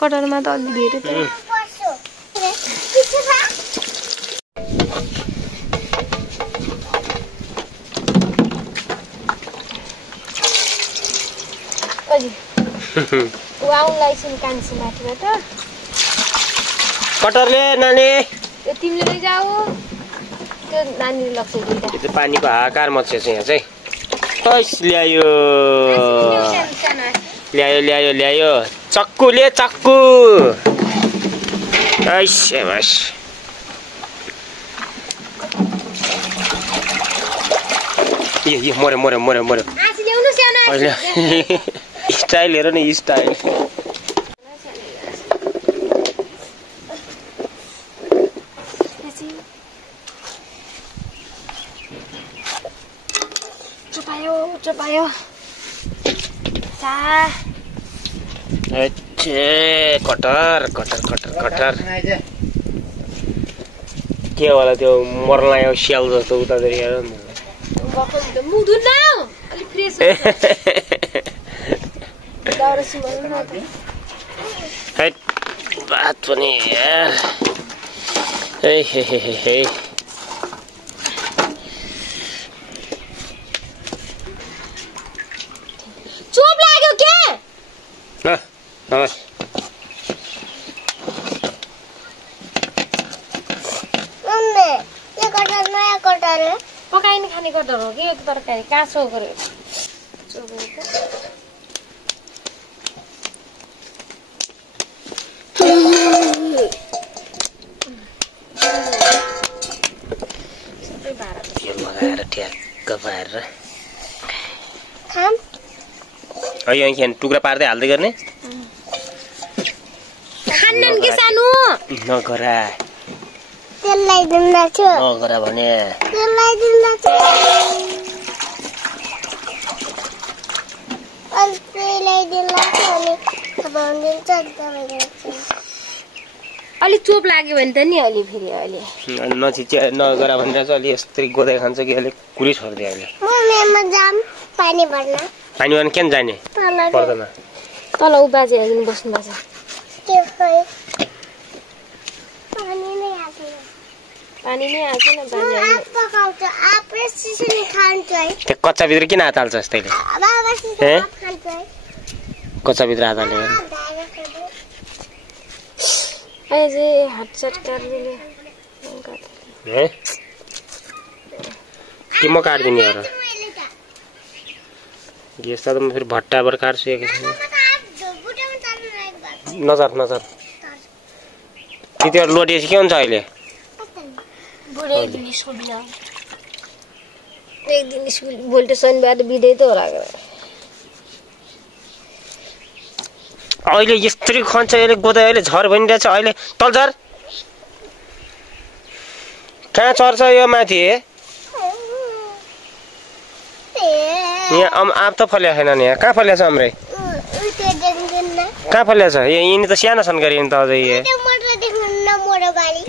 कटहरमा त अलि धेरै त कटहरले नानी तिमीले लैजाऊ त्यो नानीले लग्छ दुईटा यो चाहिँ पानीको हाहाकार मच्छ यहाँ चाहिँ टस ल्यायो ल्यायो ल्यायो ल्यायो चक्कुले चक्कु बस यो मर्यो मर्यो मर्यो मर्यो स्टाइल हेर नि स्टाइल चपायो कटर कटर कटर कटर के होला त्यो मर्न आयो स्याल जस्तो उतातिर हेर भात पनि चोप लाग्यो के पकाइन खाने कटहर हो कि यो तरकारी काँचो गर्यो तेल लगाएर ठ्याक्क पारेर यहाँ टुक्रा पार्दै हाल्दै गर्ने खान्नन् के सानो नगरा तेललाई दिँदा छ नगरा भने तेललाई दिँदा छ तेललाई दिँदा छ अनि भन्दिन्छ अलि चोप लाग्यो भने त नि अलि फेरि अलि नछिचे नगरा भनेर चाहिँ अलि यस्तै गोदाइ खान्छ कि अलि कुरी छोड्दै अहिले ममा जाम पानी भर्न पानी भर्न किन जाने पर्दैन तल उ बाजे हेरिन बस्नु भएको छ पानी नै आएन बाजे पकाउँछ आफै सिसिनी खान्छ है त्यो कच्चा भित्र किन हात हाल्छस् तैले बाबा सिसिनी खान्छ है कच्चा भित्र हात हाल्ने अझै हात चटकारले हे के म काट्दिने यार यस्ता त म फेरि भट्टाबाट काट्छु एकछिन नजर नजर त्यतिबाट लोटिएपछि के हुन्छ अहिले एक दिन स्कुल भोलि शनिबार बिदै त होला अहिले यस्तरी खन्छ अहिले गोदाइ अहिले झर भनिरहेछ अहिले तल झर कहाँ चर्छ यो माथि यहाँ आँप त फल्या छैन नि यहाँ कहाँ फल्या छ हाम्रै कहाँ फल्या छ यिनी त सानो छन् गरे त अझै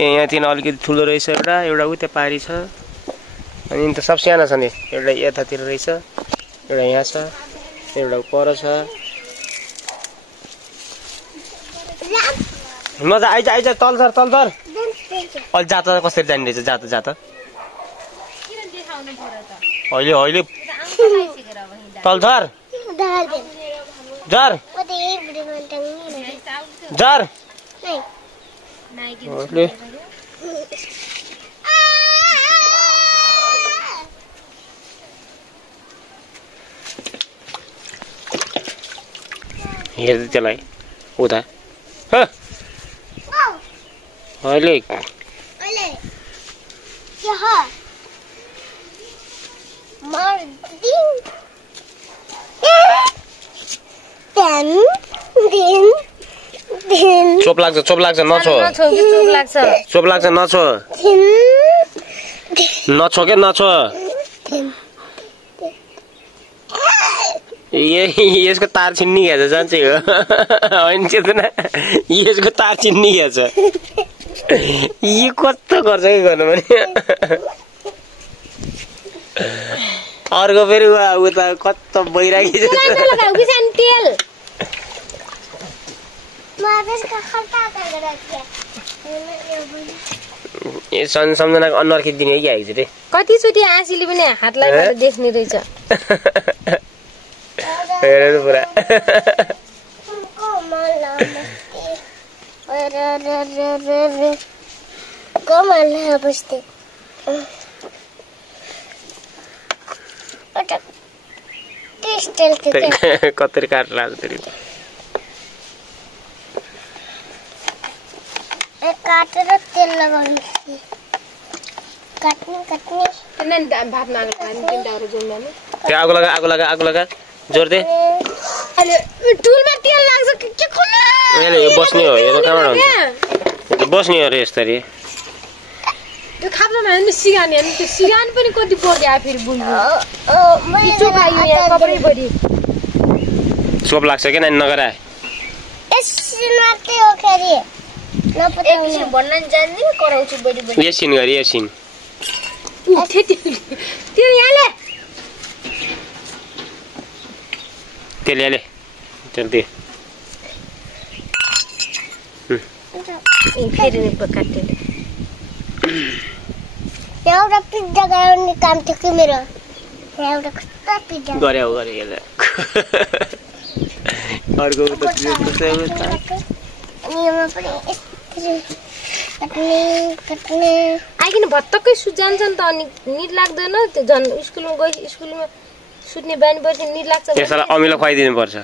यहाँतिर अलिकति ठुलो रहेछ एउटा एउटा उतै पारी छ अनि यिनी त सब सानो छ नि एउटा यतातिर रहेछ एउटा यहाँ छ एउटा पर छ मजा आइज आइज तल झर अलि जात कसरी जाने रहेछ जात जात अहिले अहिले तल झर झर झर हेर्दै त्यसलाई उता अहिले चोप लाग्छ नछो चोप लाग्छ नछो नछो के नछो यसको तार छिन्नी गएछ जान्छ हो होइन चेतना यसको तार छिन्नी गएछ यो कस्तो गर्छ कि गर्नु भने अर्को फेरि उता कस्तो बैरागी त्यसको खल्टा गरेर के ए सम्झनाको अनुहार खिच्दिने कि आइज रे कतिचोटि आँसीले पनि हातलाई मलाई देख्ने रहेछ हेरेर पुरा कमल बस्दै कतरी काट लाग्छ तेरी काटेर तेल लगाउनु काट्ने भात मागेर खाने तिनटाहरु जोड्नु त्यो आगो लगा जोड्दै अहिले टुलमा तेल लाग्छ के खोल्नु अहिले यो बस्ने हो यो कहाँबाट हुन्छ यो बस्ने हो रे यसरी त्यो खाप्लोमा नि सिगानी अनि त्यो सिगानी पनि कति पर्यो फेरि बुल्नु पिचो खायो यहाँ कपडै बढी सोप लाग्छ के नानी नगरा यसमा के हो फेरि एकछिन भन्न जान्दिन कराउँछु बढी एकछिन गरी एकछिन त्यो यहाँले तेल जल्दी फेरि काट्यो एउटा पिज्जा गराउने काम थियो कि मेरो एउटा कस्तो पिज्जा गरे यसले अर्को त नियममा पनि कट्ने आइकिन भत्तकै जान्छ नि त अनि निद लाग्दैन त्यो झन् स्कुलमा सुत्ने बानी पर्छ निद लाग्छ यसलाई अमिलो खुवाइदिनु पर्छ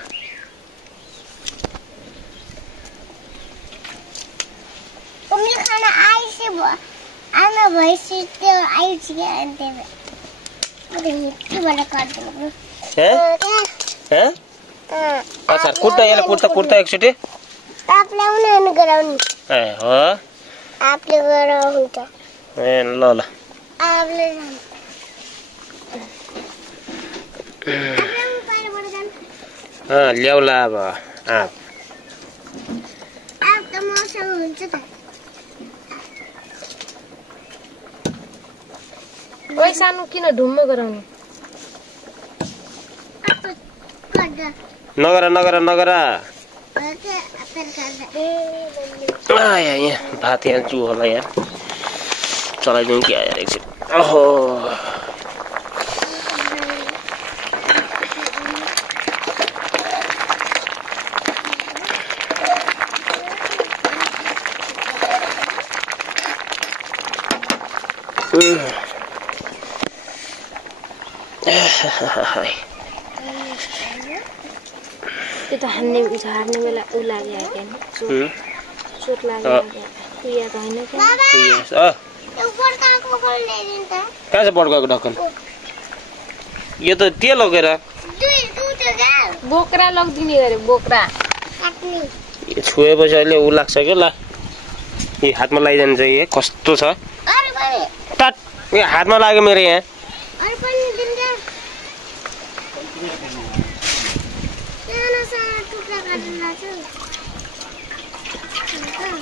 अमिलो खाना आइसे भयो आमा भएपछि त्यो आइछ कि अन्त के काट्नु अच्छा कुट्टा एकचोटि आपले उनी गराउनु ए हो आपले गराउनु हुन्छ ए ल आपले ल्याउला अब आप त मसँग हुन्छ त ओइ सानो किन ढुम्म गराउनु नगरा यहाँ भात यहाँ चु होला यहाँ चलाइदिउँ कि आएर एकछिन ओहो त्यो त हार्ने बेला उ लाग्यो हैन चोट लाग्यो कुया त हैन के कहाँ छ बड्काको ढक्कन यो त तेल लगेर बोक्रा लगिदिने गरे बोक्रा छुएपछि अहिले उ लाग्छ क्या ल यो हातमा लगाइजान्छ यो कस्तो छ टाट यो हातमा लाग्यो मेरो यहाँ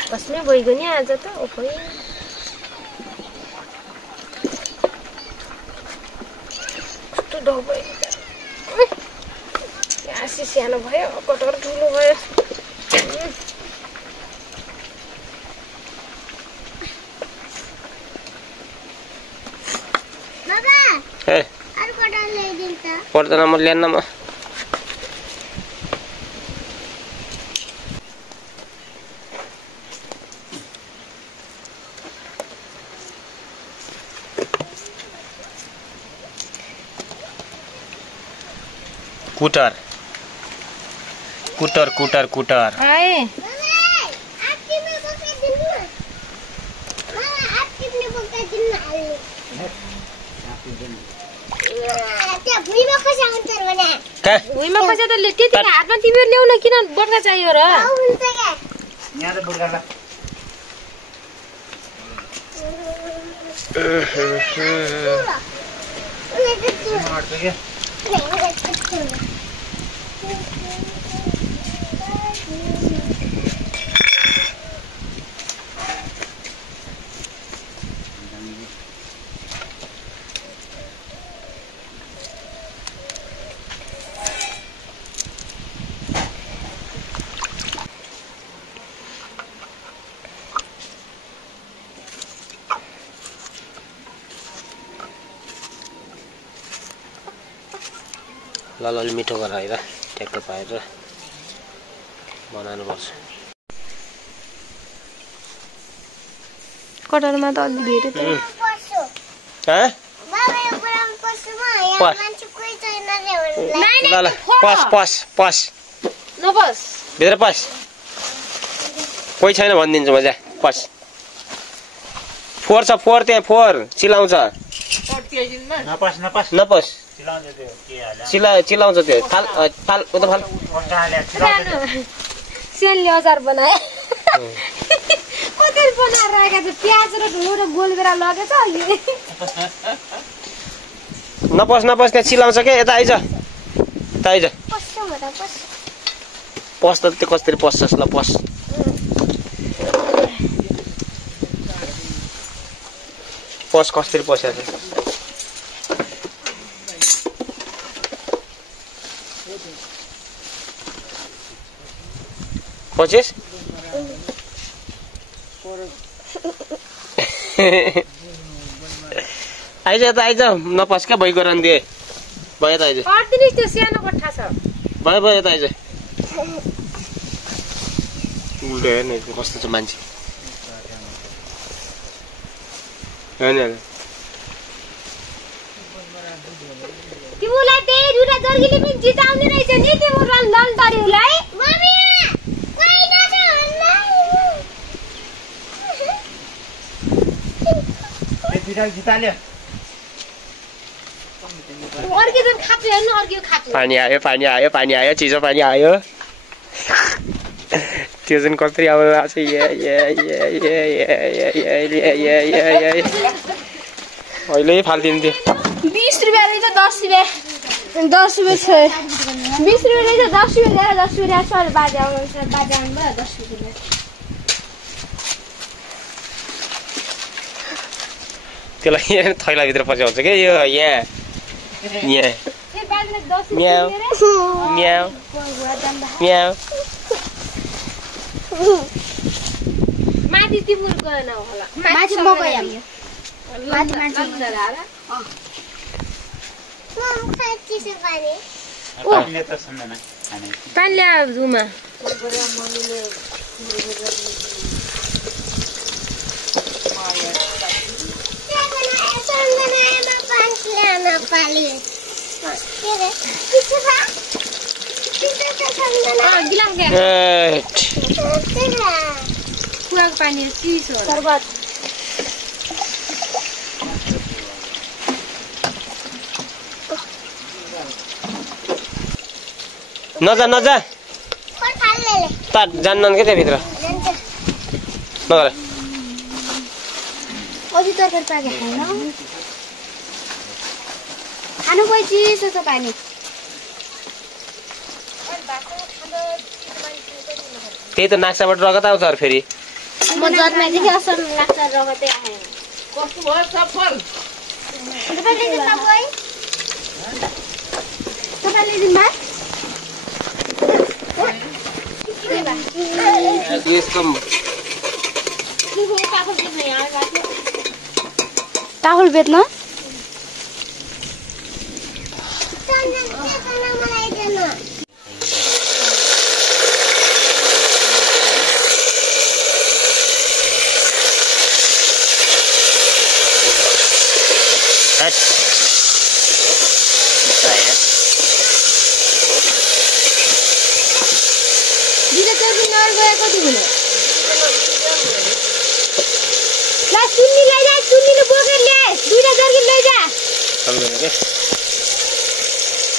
कसमै भइगयो नि आज त ओखै कस्तो डबै आसी सानो भयो कटहर ठुलो भयो पर्दैन म ल्यान्न म कुटर आए भुइँमा खसा त त्यतिकै हातमा तिमीहरू ल्याउन किन बड्का चाहियो र अलि मिठो गराएर ट्र्याक्टर पाएर बनाउनुपर्छ। कटहरमा त अलि धेरै त ल पस नबस भित्र पस कोही छैन भनिदिन्छु म जा पस। फोहोर छ फोहोर त्यहाँ फोहोर चिलाउँछ नपस चिलाउँछ त्यो फाल उता फाल सेनले अचार बनाए कति बनाएर राखेको छ प्याज र ढुलो र गोलबेरा लगेछ अहिले नपस त्यहाँ चिलाउँछ के यता आइज पस त त्यो कसरी पस्छस् ल पस। पस कसरी पसेछ पचिस आइज त आइज नपस क्या भइगयो रन दिए भयो त आइज त्यो सानो कट्ठा छ भयो त आइज उल्टो हेर्ने कस्तो छ मान्छे होइन तिमीलाई त्यही दुटा जर्गीले पनि जिताउने रहेछ नि तिम्रो रन तरीलाई मम्मी कोही नछ बिराल जिताल्यो अर्के दिन खाप्छु हेर्नु अर्के खाप्छु पानी आयो चिसो पानी आयो त्यो चाहिँ कसरी आउनु भएको छ अहिले फालिदिनु थियो 20 रुपैयाँ रहेछ 10 रुपैयाँ 10 रुपैयाँ छ 20 रुपैयाँ रहेछ 10 रुपैयाँ ल्याएर 10 रुपैयाँ सर बाजे आउनुहुन्छ बाजे आउनुभयो 10 रुपैयाँ त्यसलाई थैलाभित्र पस्याउँछ क्या यो यहाँ म्याउ म्याउ म्याउ माथि तिम्रो गएन होला माथि म गएँ माथि पानी ल्या जुमा कुवाको पानी चिसो शरबत नजा त जान्न के त्यहाँभित्र नगर अझै तरकारी पाके खाएन खानु कोही चिसो छ पानी त्यही त नाक्साबाट रगत आउँछ अरू फेरि म जन्मेदेखि असर लाग्छ रगतै आएन कस्तो भयो सफल तपाईँले दिनुभयो टाहुल बेच्न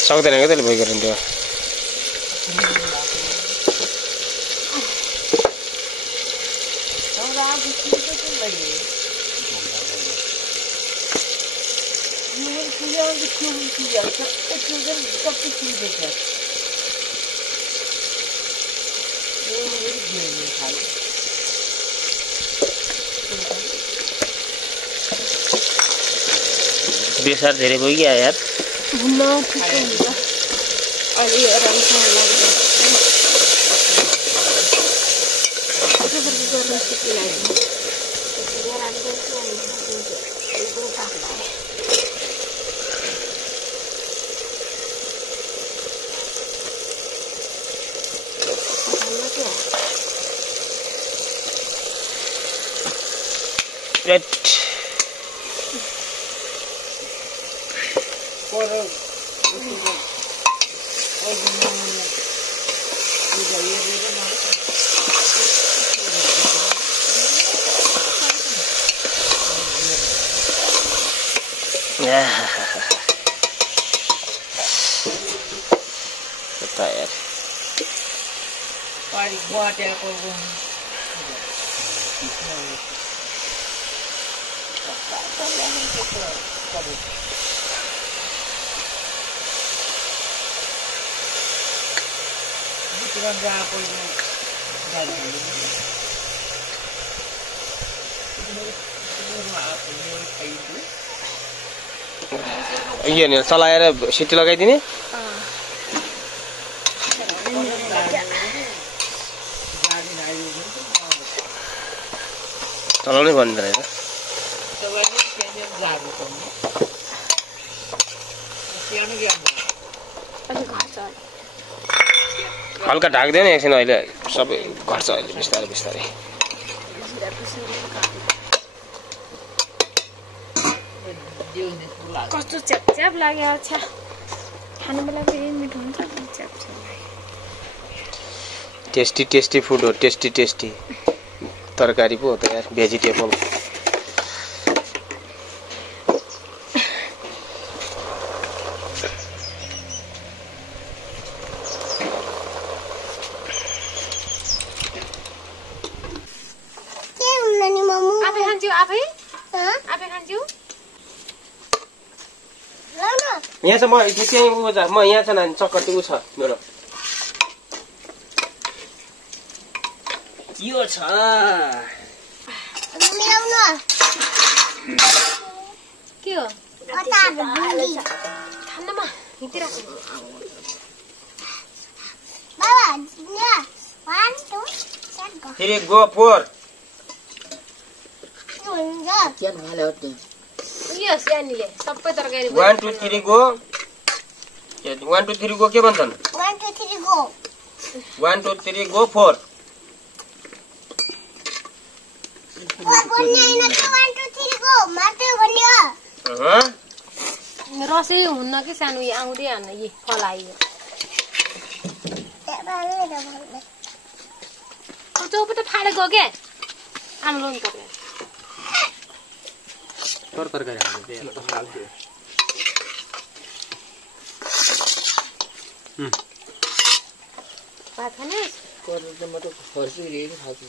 सक्दैन क्या त्यसले भइगयो त्यो बेसार धेरै भइगयो यार Right. Tayar. Paling buat ya kau. Iya nih, salayar situ लगाइदिने चलाउनै भन्दैन हैन हल्का ढाक्दैन एकछिन अहिले सबै घट्छ अहिले बिस्तारै बिस्तारै कस्तो च्याप लाग्यो अच्छा खानु बेला फेरि मिठो हुन्छ च्याप टेस्टी टेस्टी फुड हो टेस्टी टेस्टी तरकारी पो हो त यार भेजिटेबल आफै खान्छु आफै खान्छु यहाँ छ म त्यही उ छ म यहाँ छ नानी चक्कर उ छ मेरो यो छ के हो ठान्डामा हिँडिराख्नु फेरि गो फोर यस यानीले सबै तरकारी 1 2 3 गो 1 2 3 गो के भन्छन् 1 2 3 गो 1 2 3 गो 4 रसै हुन्न कि सानो आउँदै हान्न यी फलाइयो चौपो त फालेको के आम्लो नि तपाईँ तरकारी भात खाने Kau ada macam khasi ni, khasi.